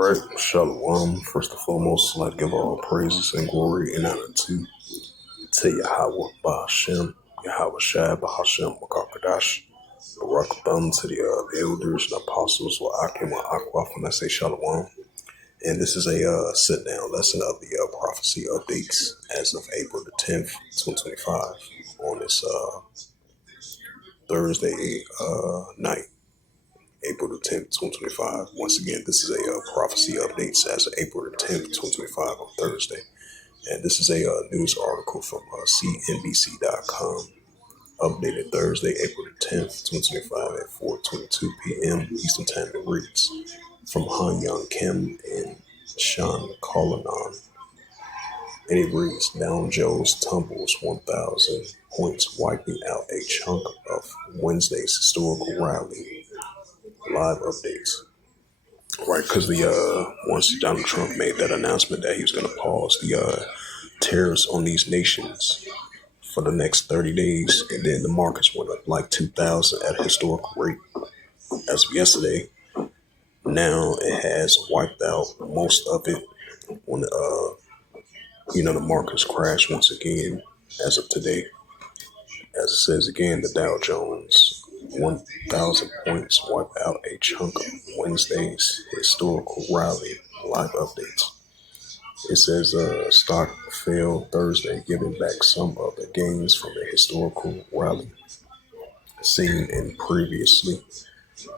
right, Shalom. First and foremost, I'd like to give all praises and glory and honor to Yahweh Ba'ashem, Yahweh Shai Ba'ashem Makakadash, Barak Thumb to the elders and apostles, Wa'akim Wa'akwaf, when I say Shalom. And this is a sit-down lesson of the prophecy updates as of April the 10th, 2025, on this Thursday night. April the 10th, 2025. Once again, this is a prophecy updates as of April the 10th, 2025 on Thursday. And this is a news article from CNBC.com, updated Thursday, April the 10th, 2025 at 4:22 p.m. Eastern Time. It reads from Han Young Kim and Sean Colanon. And it reads, Dow Jones tumbles 1,000 points, wiping out a chunk of Wednesday's historical rally. Live updates, right? Because once Donald Trump made that announcement that he was going to pause the tariffs on these nations for the next 30 days, and then the markets went up like 2,000 at a historical rate as of yesterday. Now it has wiped out most of it. When the markets crashed once again as of today. As it says again, the Dow Jones 1,000 points wipe out a chunk of Wednesday's historical rally. Live updates. It says stock fell Thursday, giving back some of the gains from a historical rally seen in previously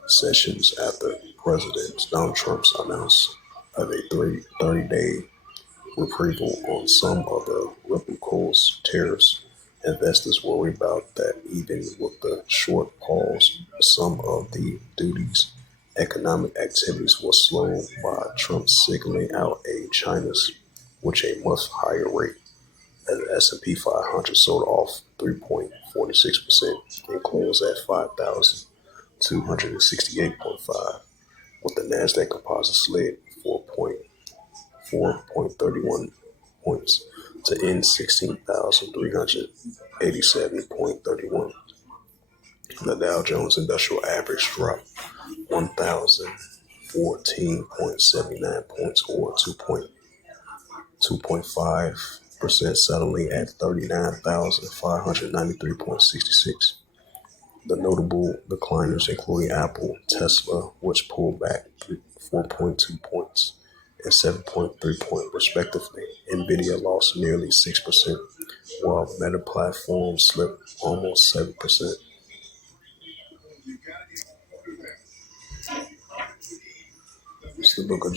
sessions after President Donald Trump's announced of a 30-day reprieve on some of the reciprocal tariffs. Investors worry about that even with the short pause, some of the duties economic activities will slow by Trump signaling out a China's, which a much higher rate as the S&P 500 sold off 3.46% and closed at 5,268.5, with the Nasdaq Composite slid 4.31 points to end 16,387.31. The Dow Jones Industrial Average dropped 1,014.79 points, or 2.5%, settling at 39,593.66. The notable decliners including Apple, Tesla, which pulled back 4.2 points and 7.3 points respectively. Nvidia lost nearly 6%, while Meta Platforms slipped almost 7%. It's the book of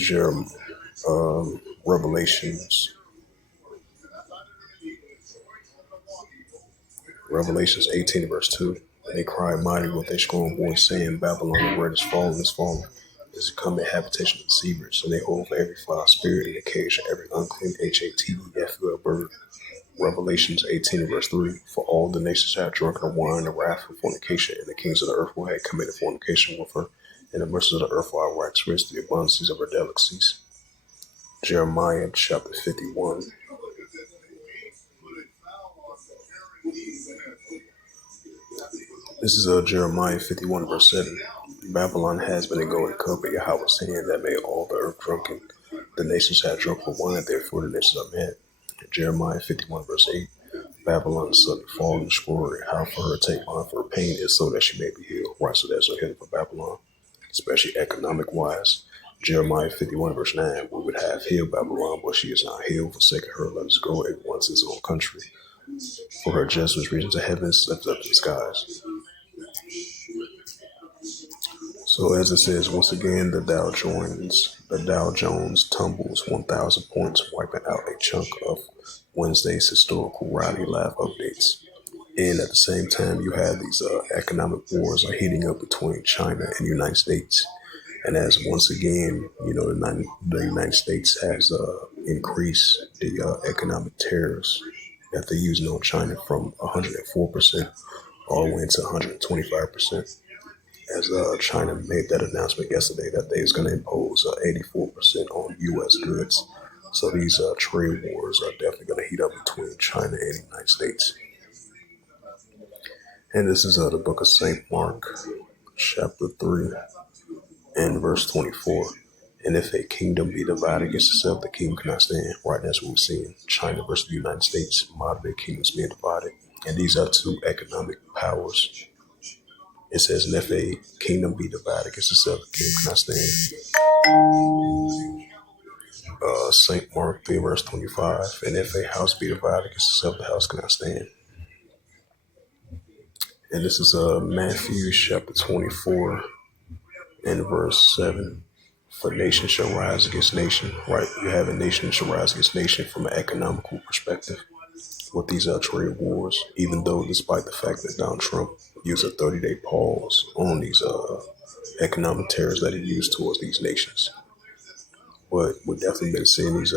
Revelations. Revelations 18 verse 2. And they cried mighty with a strong voice, saying, Babylon the great is fallen, is come in habitation of the seabirds, and they hold every foul spirit in the cage, and every unclean HATEFL bird. Revelations 18 verse 3. For all the nations have drunken wine, the wrath of fornication, and the kings of the earth will have committed fornication with her, and the mercies of the earth will wax rich through the abundances of her delicacies. Jeremiah chapter 51. This is Jeremiah 51 verse 7. Babylon has been a golden cup in Yahweh's hand that made all the earth drunken. The nations have drunk from wine, therefore the nations are mad. Jeremiah 51 verse 8. Babylon suddenly fall and destroy. How for her take wine for her pain is so that she may be healed. Right, so there's no healing for Babylon, especially economic wise. Jeremiah 51 verse 9. We would have healed Babylon, but she is not healed. Forsaken her, let us go at once his own country. For her judgments reaches the heavens, lifted up to the skies. So as it says, once again, the Dow Jones tumbles 1,000 points, wiping out a chunk of Wednesday's historical rally. Live updates. And at the same time, you have these economic wars are heating up between China and the United States. And as once again, the United States has increased the economic tariffs that they're using on China from 104% all the way to 125%. As China made that announcement yesterday that they is going to impose 84% on U.S. goods. So these trade wars are definitely going to heat up between China and the United States. And this is the book of St. Mark, chapter 3, and verse 24. And if a kingdom be divided against itself, the kingdom cannot stand. Right, that's what we're seeing. China versus the United States, modern day kingdoms being divided. And these are two economic powers. It says, and if a kingdom be divided against itself, the kingdom cannot stand. St. Mark 3 verse 25. And if a house be divided against itself, the house cannot stand. And this is Matthew chapter 24 and verse 7. For nation shall rise against nation, right? You have a nation shall rise against nation from an economical perspective with these trade wars, even though despite the fact that Donald Trump used a 30-day pause on these economic tariffs that he used towards these nations. But we've definitely been seeing these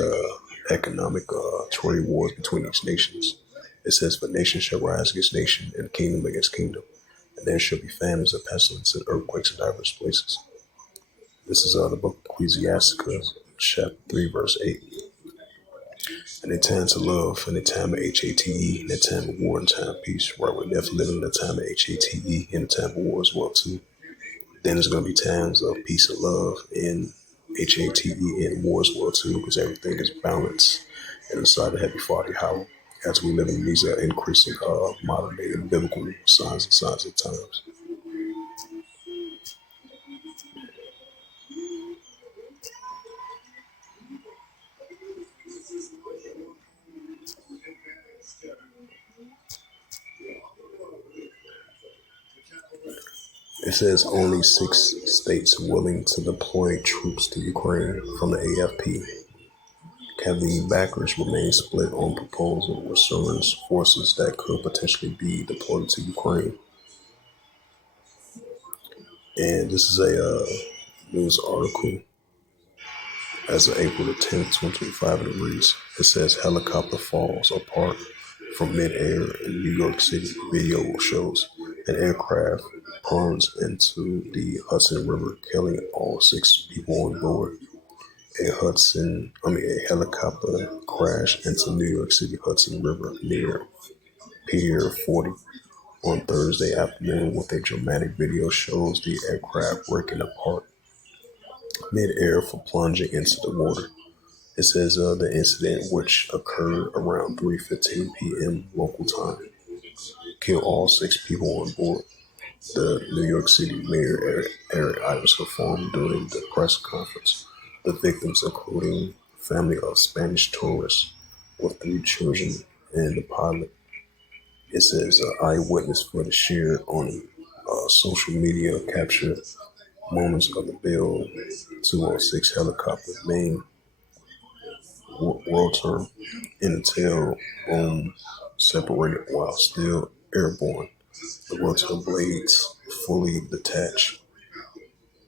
economic trade wars between these nations. It says, for nation shall rise against nation and kingdom against kingdom, and there shall be famines and pestilence and earthquakes in diverse places. This is the book of Ecclesiasticus, chapter 3, verse 8. And a time to love, and a time of HATE, and a time of war, and time of peace. Right, we're definitely living in a time of HATE and a time of war as well, too. Then there's going to be times of peace and love in HATE and war as well, too, because everything is balanced and inside the heavy Father Howell as we live in these increasing modern day and biblical signs and signs of times. It says only 6 states willing to deploy troops to Ukraine from the AFP. Can the backers remain split on proposal with certain forces that could potentially be deployed to Ukraine? And this is a news article as of April the 10th, 2025, and it reads, it says helicopter falls apart from midair in New York City. Video shows an aircraft plunges into the Hudson River, killing all 6 people on board. A helicopter crashed into New York City Hudson River near Pier 40 on Thursday afternoon, with a dramatic video shows the aircraft breaking apart mid-air for plunging into the water. It says the incident, which occurred around 3:15 p.m. local time, killed all 6 people on board. The New York City Mayor Eric Adams informed during the press conference. The victims, including family of Spanish tourists with 3 children and the pilot. It says eyewitness footage shared on social media captured moments of the Bell 206 helicopter main rotor and the tail bone separated while still airborne. The rotor blades fully detached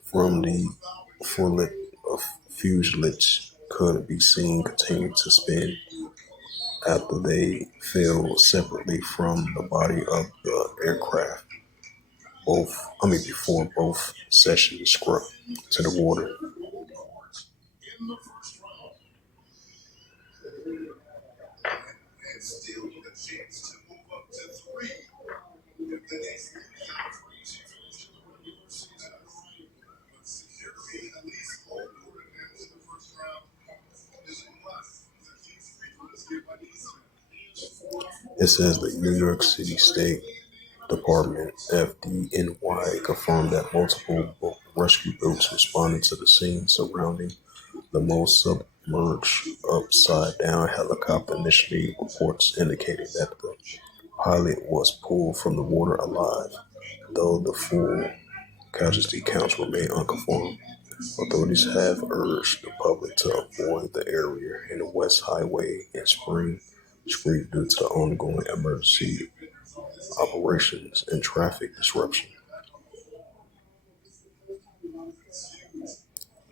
from the fillet of fuselage could be seen continuing to spin after they fell separately from the body of the aircraft. Before both sections scrubbed to the water. It says the New York City State Department (FDNY) confirmed that multiple rescue boats responded to the scene surrounding the most submerged upside-down helicopter. Initially, reports indicated that the pilot was pulled from the water alive, though the full casualty counts remain unconfirmed. Authorities have urged the public to avoid the area in the West Highway and Spring Street due to ongoing emergency operations and traffic disruption.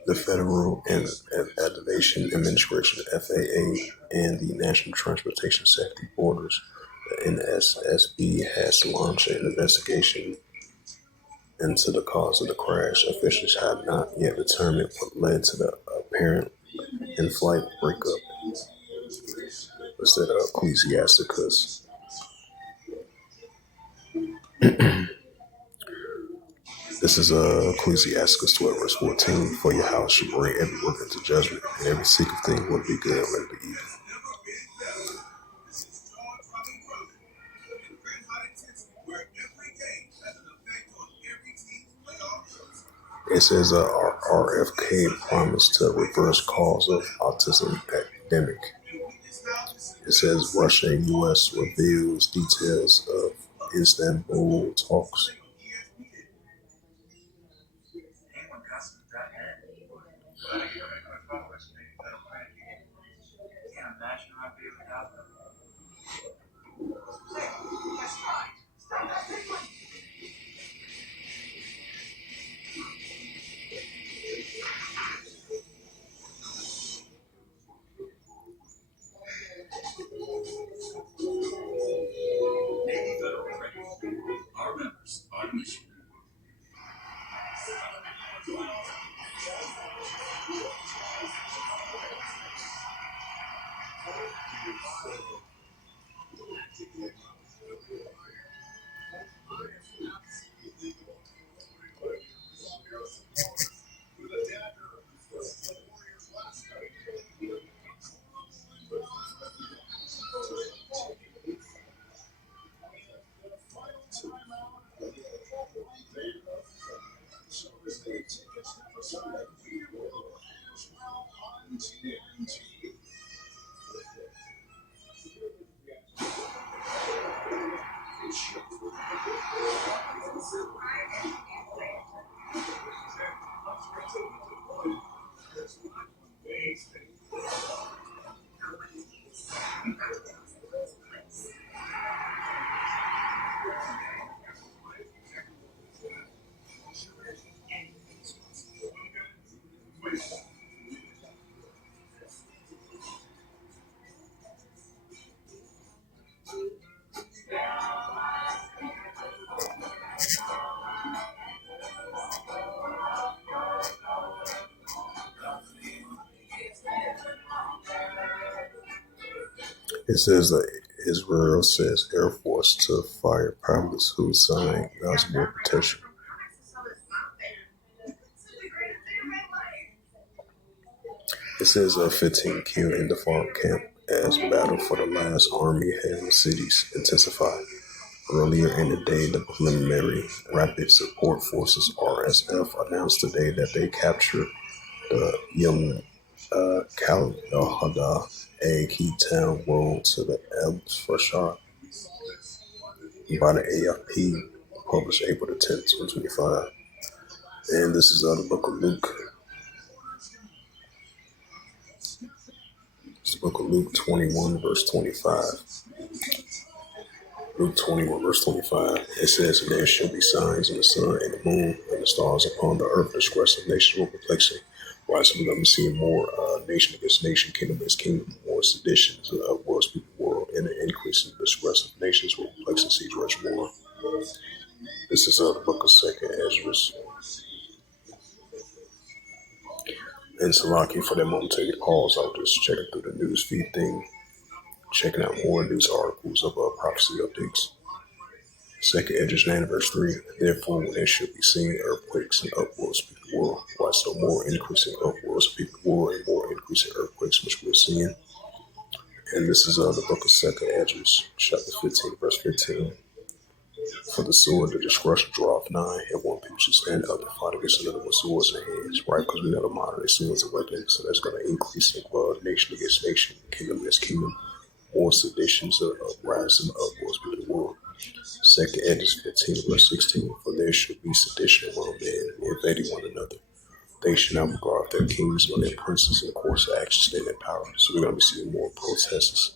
The Federal Aviation Administration (FAA) and the National Transportation Safety Boards (the NSSB) has launched an investigation into the cause of the crash. Officials have not yet determined what led to the apparent in-flight breakup. Instead of Ecclesiasticus. This is Ecclesiastes 12, verse 14. For your house should bring every work into judgment, and every secret thing will be good, let it be evil. It says RFK promised to reverse cause of autism epidemic. It says Russia and U.S. reveals details of Istanbul talks. It says that Israel says Air Force to fire pilots who signed God's war protection. It says 15 killed in the farm camp as battle for the last army held cities intensified. Earlier in the day, the preliminary Rapid Support Forces (RSF) announced today that they captured the Kalhada, a key town road to the Elbs for shot by the AFP, published April the 10th, 2025. And this is the book of Luke. It's the book of Luke 21, verse 25. Luke 21, verse 25. It says, "And there shall be signs in the sun and the moon and the stars upon the earth. The distress of nations will perplexing." Right, so we're going to be seeing more nation against nation, kingdom against kingdom, more seditions, world speaking world, and an increase in the distress of nations will perplexing siege rush more. This is the book of Second Ezra. And Salaki, for that momentary pause, I was just checking through the news feed thing, checking out more news articles of prophecy updates. Second Edges 9 verse 3. Therefore, when there should be seen earthquakes and upwards speak the world. Why so more increasing upwards speak the world and more increasing earthquakes which we're seeing. And this is the book of Second Edges, chapter 15, verse 15. For the sword, the destruction draweth nigh, and one people should stand up and fight against another with swords in their hands, right? Because we never moderate swords and weapons, so that's going to increase in nation against nation, kingdom against kingdom, more seditions of uprising upwards speak the world. Second Edges 15, verse 16. For there should be sedition among men, invading one another. They should not regard their kings nor their princes in the course of action stand in power. So we're going to be seeing more protests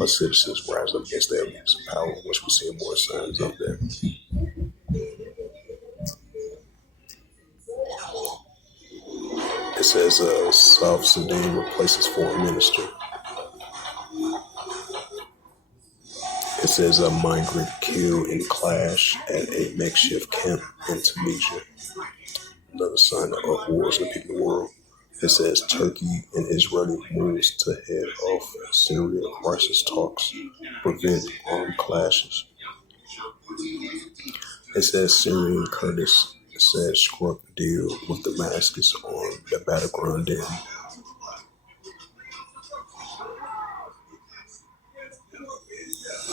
of citizens rise up against their abuse of power, which we're seeing more signs of that. It says South Sudan replaces foreign minister. It says a migrant killed in clash at a makeshift camp in Tunisia. Another sign of wars in the world. It says Turkey and Israeli moves to head off Syria crisis talks, prevent armed clashes. It says Syrian Kurdish said struck deal with Damascus on the battleground then.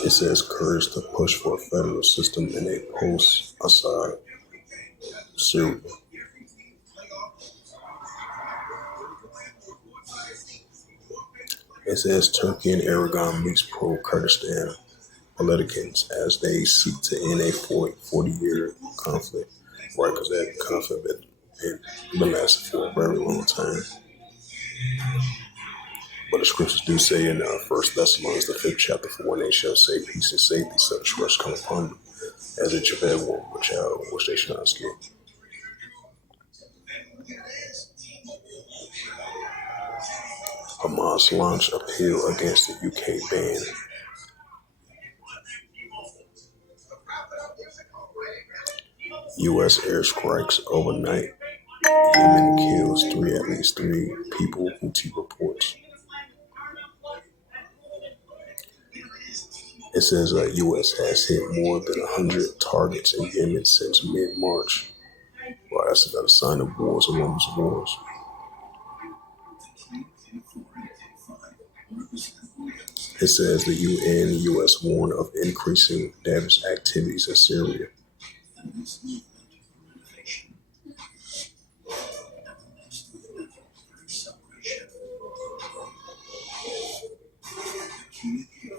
It says courage to push for a federal system in a post-Assad Syria. It says Turkey and Aragon meets pro-Kurdistan politicians as they seek to end a 40-year conflict. Right, because that conflict been lasting for a very long time. But the scriptures do say in 1 Thessalonians, the 5th chapter, for when they shall say peace and safety, such rest come upon them, as it travail with child, which they shall not escape. Hamas launched appeal against the UK ban. U.S. airstrikes overnight. Yemen kills at least three people, Houthi reports. It says U.S. has hit more than 100 targets in Yemen since mid-March. Well, that's another sign of wars and rumors of wars. It says the UN and U.S. warn of increasing damage activities in Syria.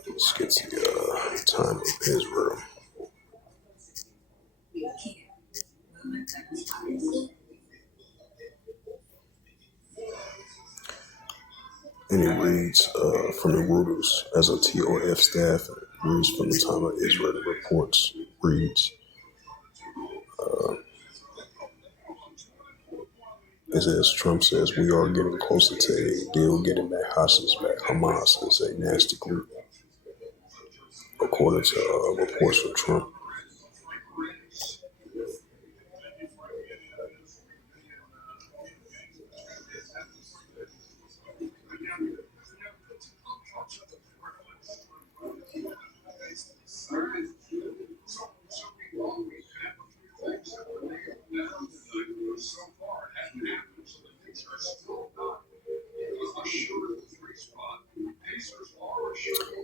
Let's get to the time of Israel. And it reads from the Reuters as a TOF staff, reads from the time of Israel. The reports reads, it says, Trump says, we are getting closer to a deal getting back hostages back. Hamas is a nasty group, according to reports from Trump.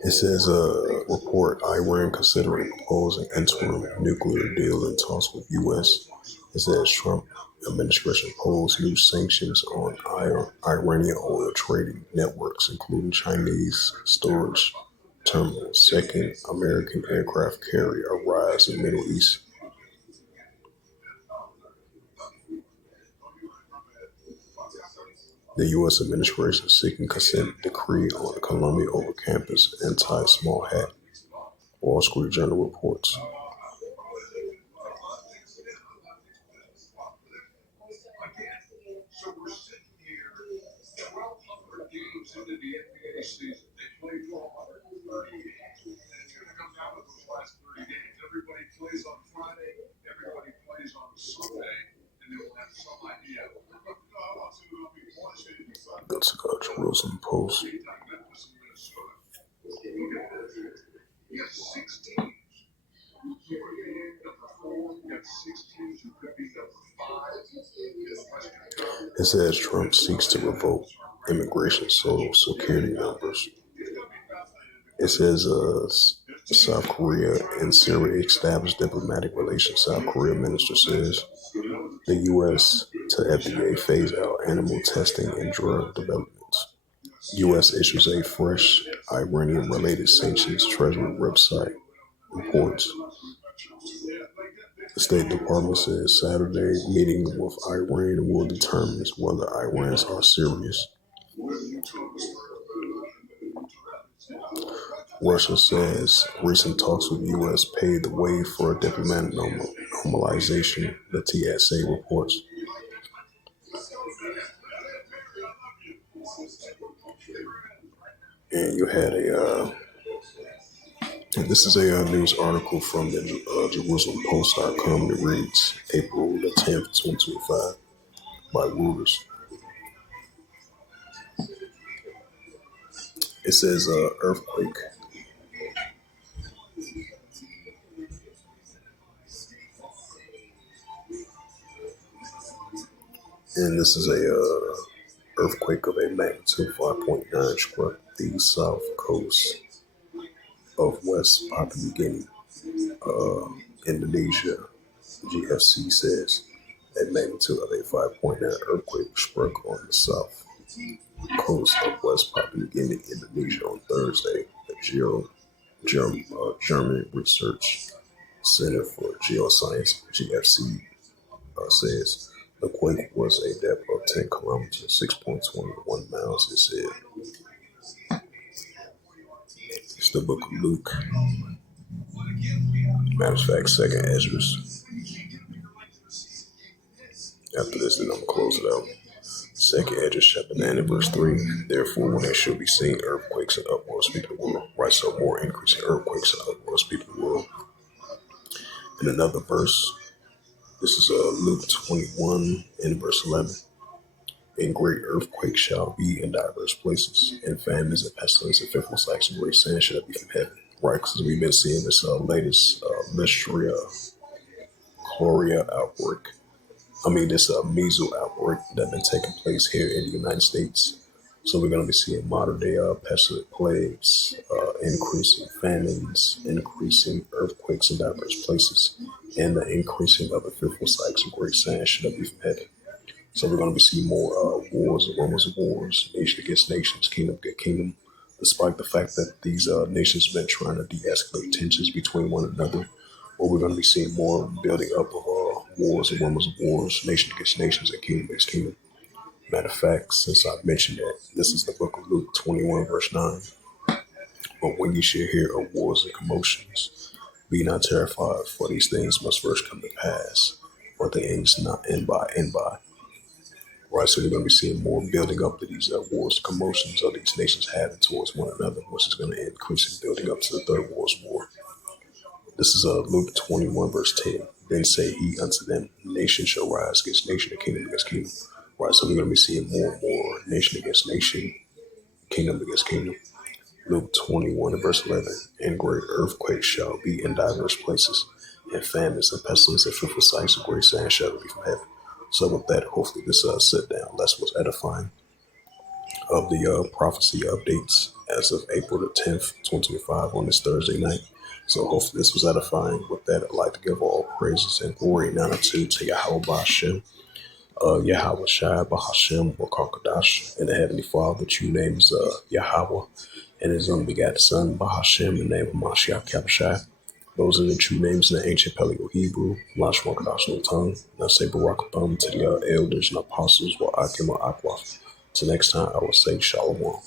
It says report Iran considering proposing interim nuclear deal in talks with U.S. It says Trump administration proposed new sanctions on Iranian oil trading networks, including Chinese storage terminals. Second American aircraft carrier arrives in Middle East. The U.S. administration seeking consent decree on Columbia over campus anti-small hat. Wall Street Journal reports. Go to Jerusalem Post. It says Trump seeks to revoke immigration social security numbers. It says South Korea and Syria established diplomatic relations. South Korea minister says the U.S. to FDA phase out animal testing and drug developments. U.S. issues a fresh Iranian-related sanctions. Treasury website reports. The State Department says Saturday meeting with Iran will determine whether Iranians are serious. Russia says recent talks with the U.S. paved the way for diplomatic normalization, the TSA reports. And you had and this is a news article from the JerusalemPost.com that reads April the 10th, 2025 by Reuters. It says earthquake. And this is a earthquake of a magnitude 5.9 struck the south coast of West Papua New Guinea, Indonesia. GFC says a magnitude of a 5.9 earthquake struck on the south coast of West Papua New Guinea, Indonesia on Thursday. The German Research Center for Geoscience (GFC) says the quake was a depth of 10 kilometers, 6.21 miles. It said it's the book of Luke. Matter of fact, second Esdras. After this, then I'm gonna close it out. Second Esdras chapter 9 and verse 3. Therefore, when there shall be seen earthquakes and upwards speak of the world. Right, so more increasing earthquakes and upwards speak of the world. In another verse, this is Luke 21 and verse 11. And great earthquakes shall be in diverse places, and famines and pestilence and fearful sights and great sand shall be from heaven. Right, because we've been seeing this latest mystery cholera outbreak. This measles outbreak that's been taking place here in the United States. So we're going to be seeing modern day pestilent plagues, increasing famines, increasing earthquakes in diverse places, and the increasing of the fearful sights and great signs should be from heaven. So we're going to be seeing more wars and rumors of wars, nation against nations, kingdom against kingdom, despite the fact that these nations have been trying to de-escalate tensions between one another. Or we're going to be seeing more building up of wars and rumors of wars, nation against nations, and kingdom against kingdom. Matter of fact, since I've mentioned that, this is the book of Luke 21, verse 9. But when ye shall hear of wars and commotions, be not terrified, for these things must first come to pass, but the end is not end by. Right, so we're going to be seeing more building up to these wars and commotions of these nations having towards one another, which is going to increase in building up to the third world's war. This is Luke 21, verse 10. Then say he unto them, nation shall rise against nation, and kingdom against kingdom. Right, so we're going to be seeing more and more nation against nation, kingdom against kingdom. Luke 21 and verse 11. And great earthquakes shall be in diverse places, and famines and pestilence and fearful sights and great signs shall be from heaven. So with that, hopefully this sit down lesson was edifying of the prophecy updates as of April the 10th, 2025 on this Thursday night. So hopefully this was edifying. With that, I'd like to give all praises and glory and honor to Yahweh Ba'ashem, Yahweh Shai Ba'ashem Wakakadash, and the Heavenly Father, the true name is Yahweh, and his unbegotten Son Ba'ashem, in the name of Mashiach Kabashai. Those are the true names in the ancient Paleo Hebrew, Lashwan Kadash no tongue. And I say Barak Thumb to the elders and apostles, Wa'akim Wa'akwaf. Till next time, I will say Shalom.